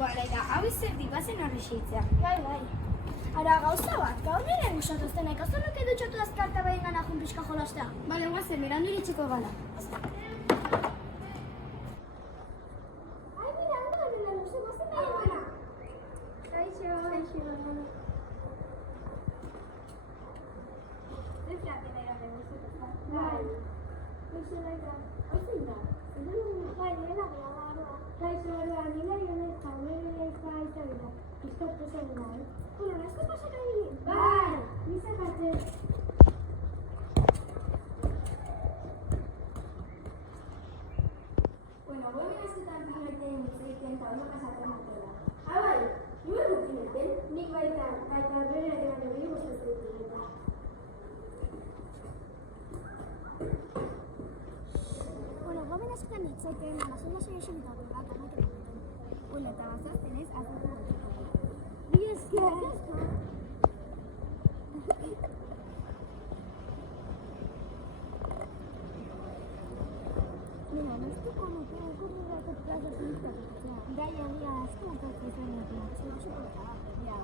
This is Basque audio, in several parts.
Bale, da, hau izerdi bazen arrexeitzea. Bai. Ara, gauza bat, gaur nire gusatuzten ikastu nuke dutxatu azkarta behin gana junpizka jolastea. Bale, guazen, erandu iritsiko gala. Ai, mira, ondo nena luze, guazen behin gana. Kaixo. Zerraten erandu gusatuzten. Bai. Kaixo, laika. Ozein da? Bai, nena gara aroa. Kaixo, aroa, nila gionez jaunera izaita dira. Bizkatu zen da, Bueno, ¿no pasa que bai, nisa parte. Bueno, voy a estar primeten zeiten eta ondo pasatzen dutela. Bai, nire dutineten, nik baita bere ere hori gustatzen dut. Bueno, gomen askotan itzaiten, amazola soia bat, Bueno, eta bazazten ez, azaldu Ni esker. Mira, no estoy con lo que ocurre en la plaza pública. Gai, asko gustatzen zainean. Ja.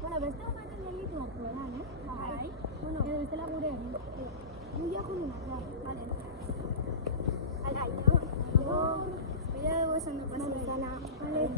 Bueno, beste baten delitu hartueran, Bai. Bueno, edo bestela gure egin. Guia jundunak, Vale. Alai, Espera dugu esan du pasik. Vale,